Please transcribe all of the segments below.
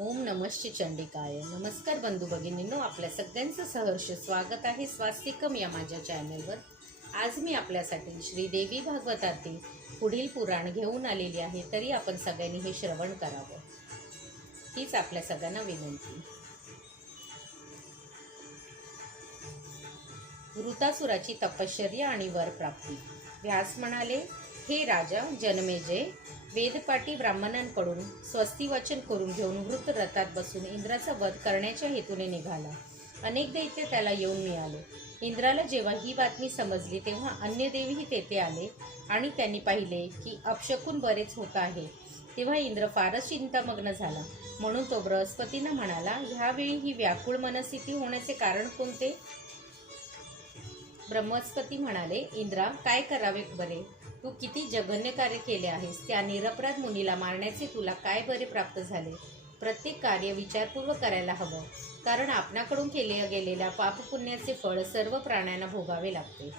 ओम नमश्री चंडिकाय. नमस्कार बंधू भगिनींनो आपल्या सगळ्यांचं सहर्ष स्वागत आहे स्वास्तिकम या माझ्या चॅनलवर. आज मी आपल्यासाठी श्रीदेवी भागवतातील पुढील पुराण घेऊन आलेली आहे तरी आपण सगळ्यांनी हे श्रवण करावं. हीच आपल्या सगळ्यांना विनंती. वृतासुराची तपश्चर्या आणि वरप्राप्ती. व्यास म्हणाले हे राजा जनमेजय वेदपाटी ब्राह्मणांकडून स्वस्ती वचन करून घेऊन वृत्त रथात बसून इंद्राचा वध करण्याच्या हेतूने निघाला. अनेक दैत्य त्याला येऊन मिळाले. इंद्राला जेव्हा ही बातमी समजली तेव्हा अन्य देवीही तेथे आले आणि त्यांनी पाहिले की अपशकून बरेच होत आहे. तेव्हा इंद्र फारच चिंतामग्न झाला. म्हणून तो बृहस्पतीनं म्हणाला ह्यावेळी ही व्याकुळ मनस्थिती होण्याचे कारण कोणते? ब्रह्मस्पती म्हणाले इंद्रा काय करावे बरे? तू किती जघन्य कार्य केले आहेस त्या निरपराध मुनीला मारण्याचे तुला काय बरे प्राप्त झाले? प्रत्येक कार्य विचारपूर्वक करायला हवं. कारण आपणाकडून केले गेलेल्या पापपुण्याचे फळ सर्व प्राण्यांना भोगावे लागते.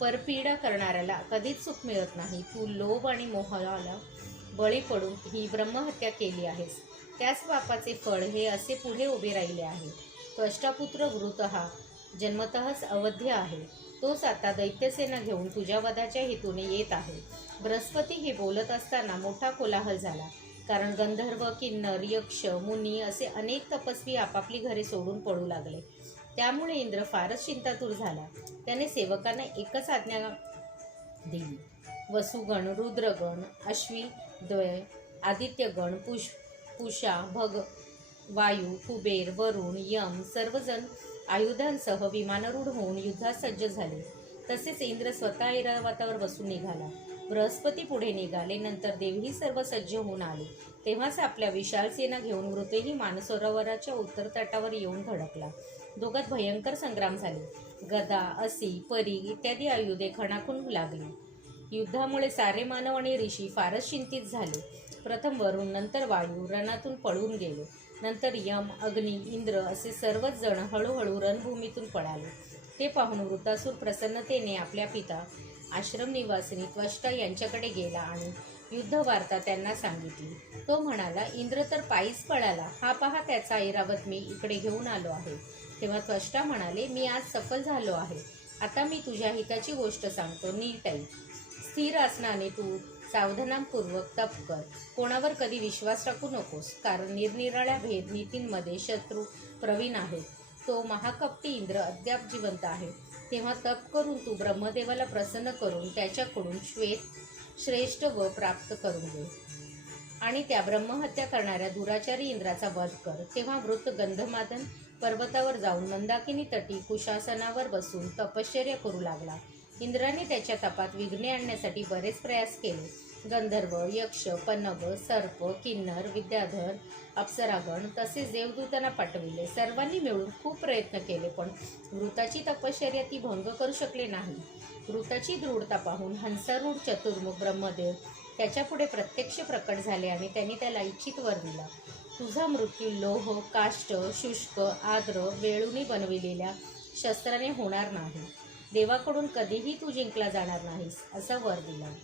परपीडा करणाऱ्याला कधीच सुख मिळत नाही. तू लोभ आणि मोहाला बळी पडून ही ब्रह्महत्या केली आहेस. त्याच पापाचे फळ हे असे पुढे उभे राहिले आहे. त्वष्टापुत्र वृत हा जन्मतःच अवध्य आहे. तोच आता दैत्यसेना घेऊन तुझ्या वधाच्या हेतूने येत आहे. बृहस्पती हे बोलत असताना मोठा कोलाहल झाला. कारण गंधर्व किन्नर यक्ष मुनी असे अनेक तपस्वी आपापली घरे सोडून पडू लागले. त्यामुळे इंद्र फारच चिंतातूर झाला. त्याने सेवकांना एकच आज्ञा दिली. वसुगण रुद्रगण अश्वी द्वय आदित्यगण पुष पुषा भग वायू कुबेर वरुण यम सर्वजण आयुधांसह विमानरूढ होऊन युद्धात सज्ज झाले. तसेच इंद्र स्वतः ऐरावतावर बसून निघाला. बृहस्पती पुढे निघाले नंतर देवही सर्व सज्ज होऊन आले. तेव्हाच आपल्या विशाल सेना घेऊन मृतही मानसरोवराच्या उत्तर तटावर येऊन धडकला. दोघात भयंकर संग्राम झाले. गदा असी परी इत्यादी आयुधे खणाखून लागली. युद्धामुळे सारे मानव आणि ऋषी फारच चिंतित झाले. प्रथम वरून नंतर वायू रणातून पळून गेले. नंतर यम अग्नी इंद्र असे सर्वच जण हळूहळू रणभूमीतून पळाले. ते पाहून वृतासूर प्रसन्नतेने आपल्या पिता आश्रम निवासिनी त्वष्टा यांच्याकडे गेला आणि युद्ध वार्ता त्यांना सांगितली. तो म्हणाला इंद्र तर पायीच पळाला. हा पहा त्याचा ऐरावत मी इकडे घेऊन आलो आहे. तेव्हा त्वष्टा म्हणाले मी आज सफल झालो आहे. आता मी तुझ्या हिताची गोष्ट सांगतो नीट ऐक स्थिर आसनाने तू सावधानपूर्वक तप कर. कोणावर कधी विश्वास टाकू नकोस कारण निरनिराळ्या भेद नीतींमध्ये शत्रू प्रवीण आहेत. तो महाकपटी इंद्र अद्याप जिवंत आहे. तेव्हा तप करून तू ब्रह्मदेवाला प्रसन्न करून त्याच्याकडून श्वेत श्रेष्ठ व प्राप्त करून घे. आणि त्या ब्रह्महत्या करणाऱ्या दुराचारी इंद्राचा वध कर. तेव्हा वृत्त गंधमादन पर्वतावर जाऊन मंदाकिनी तटी कुशासनावर बसून तपश्चर्या करू लागला. इंद्राने त्याच्या तपात विघ्ने आणण्यासाठी बरेच प्रयास केले. गंधर्व यक्ष पनव सर्प किन्नर विद्याधर अप्सरागण तसेच देवदूतांना पाठविले. सर्वांनी मिळून खूप प्रयत्न केले पण वृताची तपश्चर्या ती भंग करू शकले नाही. वृताची दृढता पाहून हंसारूढ चतुर्मुख ब्रह्मदेव त्याच्यापुढे प्रत्यक्ष प्रकट झाले आणि त्यांनी त्याला इच्छित वर दिला. तुझा मृत्यू लोह काष्ट शुष्क आद्र वेळूनी बनविलेल्या शस्त्राने होणार नाही. देवाकडून कधीही तू जिंकला जाणार नाहीस असा वर दिला.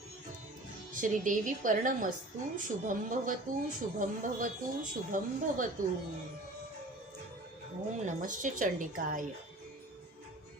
श्रीदेवी पर्णमस्तू शुभम भवतु शुभम भवतु शुभम भवतु. ओम नमश्च चंडिकाय.